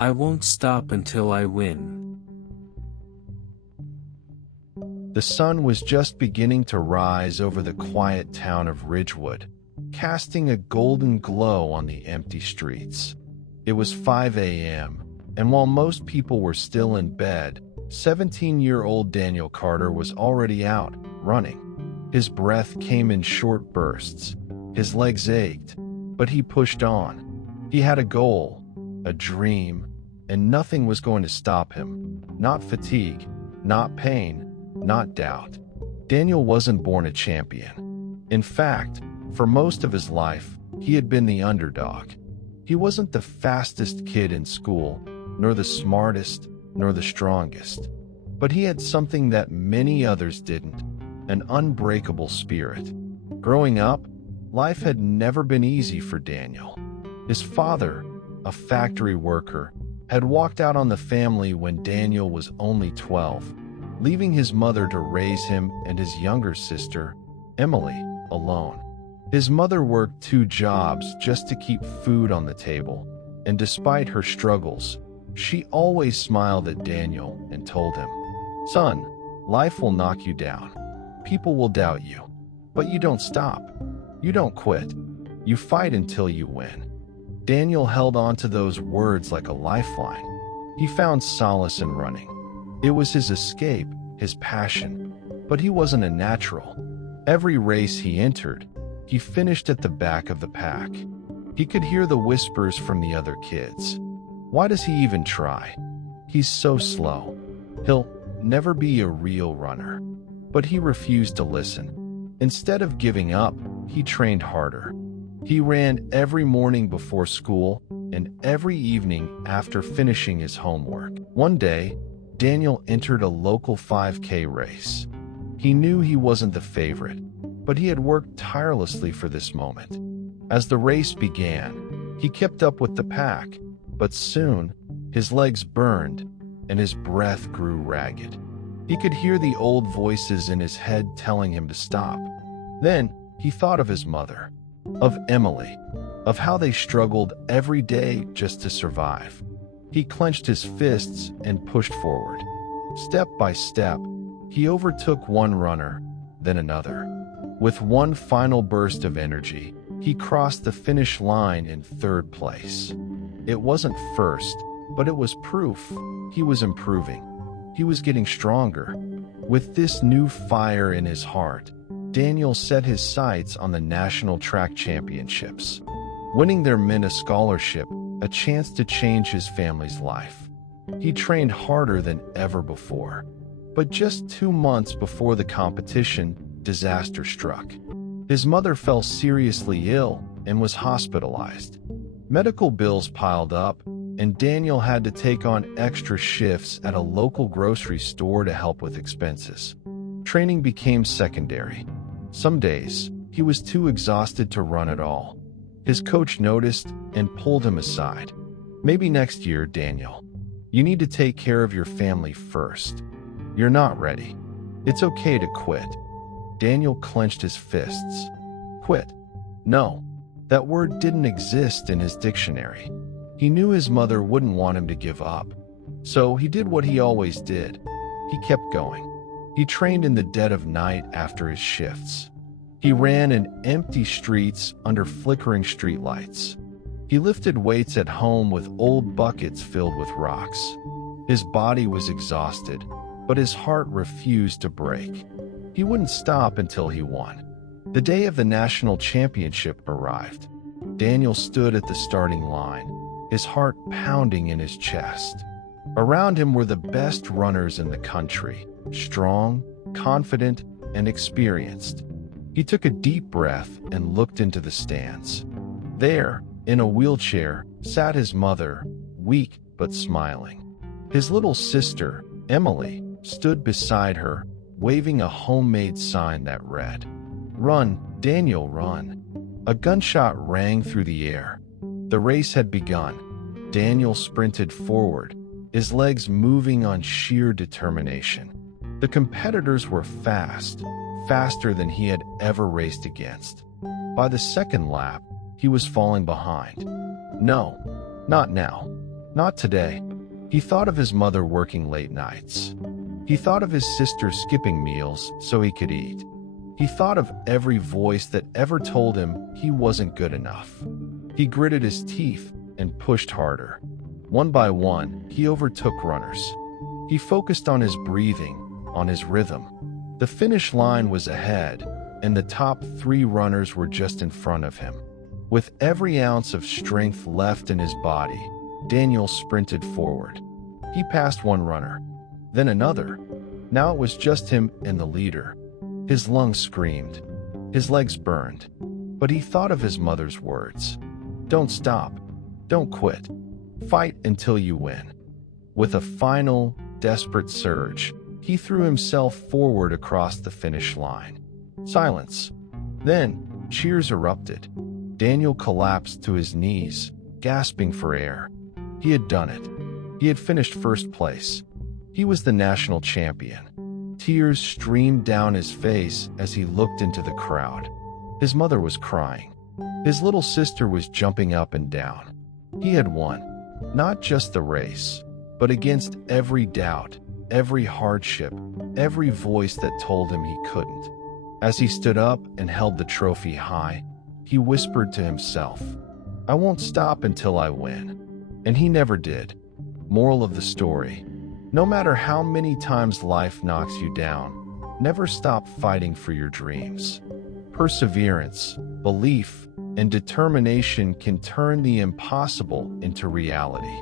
I won't stop until I win. The sun was just beginning to rise over the quiet town of Ridgewood, casting a golden glow on the empty streets. It was 5 a.m., and while most people were still in bed, 17-year-old Daniel Carter was already out, running. His breath came in short bursts. His legs ached, but he pushed on. He had a goal, a dream, and nothing was going to stop him. Not fatigue, not pain, not doubt. Daniel wasn't born a champion. In fact, for most of his life, he had been the underdog. He wasn't the fastest kid in school, nor the smartest, nor the strongest. But he had something that many others didn't, an unbreakable spirit. Growing up, life had never been easy for Daniel. His father, a factory worker, had walked out on the family when Daniel was only 12, leaving his mother to raise him and his younger sister, Emily, alone. His mother worked 2 jobs just to keep food on the table, and despite her struggles, she always smiled at Daniel and told him, "Son, life will knock you down. People will doubt you. But you don't stop. You don't quit. You fight until you win." Daniel held on to those words like a lifeline. He found solace in running. It was his escape, his passion. But he wasn't a natural. Every race he entered, he finished at the back of the pack. He could hear the whispers from the other kids. Why does he even try? He's so slow. He'll never be a real runner. But he refused to listen. Instead of giving up, he trained harder. He ran every morning before school and every evening after finishing his homework. One day, Daniel entered a local 5K race. He knew he wasn't the favorite, but he had worked tirelessly for this moment. As the race began, he kept up with the pack, but soon his legs burned and his breath grew ragged. He could hear the old voices in his head telling him to stop. Then he thought of his mother, of Emily, of how they struggled every day just to survive. He clenched his fists and pushed forward. Step by step, he overtook one runner, then another. With one final burst of energy, he crossed the finish line in 3rd place. It wasn't first, but it was proof he was improving. He was getting stronger. With this new fire in his heart, Daniel set his sights on the National Track Championships. Winning there meant a scholarship, a chance to change his family's life. He trained harder than ever before. But just 2 months before the competition, disaster struck. His mother fell seriously ill and was hospitalized. Medical bills piled up, and Daniel had to take on extra shifts at a local grocery store to help with expenses. Training became secondary. Some days, he was too exhausted to run at all. His coach noticed and pulled him aside. "Maybe next year, Daniel. You need to take care of your family first. You're not ready. It's okay to quit." Daniel clenched his fists. Quit? No, that word didn't exist in his dictionary. He knew his mother wouldn't want him to give up. So he did what he always did. He kept going. He trained in the dead of night after his shifts. He ran in empty streets under flickering streetlights. He lifted weights at home with old buckets filled with rocks. His body was exhausted, but his heart refused to break. He wouldn't stop until he won. The day of the national championship arrived. Daniel stood at the starting line, his heart pounding in his chest. Around him were the best runners in the country, strong, confident, and experienced. He took a deep breath and looked into the stands. There, in a wheelchair, sat his mother, weak but smiling. His little sister, Emily, stood beside her, waving a homemade sign that read, "Run, Daniel, run." A gunshot rang through the air. The race had begun. Daniel sprinted forward, his legs moving on sheer determination. The competitors were fast, faster than he had ever raced against. By the second lap, he was falling behind. No, not now. Not today. He thought of his mother working late nights. He thought of his sister skipping meals so he could eat. He thought of every voice that ever told him he wasn't good enough. He gritted his teeth and pushed harder. One by one, he overtook runners. He focused on his breathing, on his rhythm. The finish line was ahead, and the top 3 runners were just in front of him. With every ounce of strength left in his body, Daniel sprinted forward. He passed one runner, then another. Now it was just him and the leader. His lungs screamed. His legs burned. But he thought of his mother's words. Don't stop. Don't quit. Fight until you win. With a final, desperate surge, he threw himself forward across the finish line. Silence. Then, cheers erupted. Daniel collapsed to his knees, gasping for air. He had done it. He had finished first place. He was the national champion. Tears streamed down his face as he looked into the crowd. His mother was crying. His little sister was jumping up and down. He had won, not just the race, but against every doubt, every hardship, every voice that told him he couldn't. As he stood up and held the trophy high, he whispered to himself, "I won't stop until I win." And he never did. Moral of the story: no matter how many times life knocks you down, never stop fighting for your dreams. Perseverance, belief, and determination can turn the impossible into reality.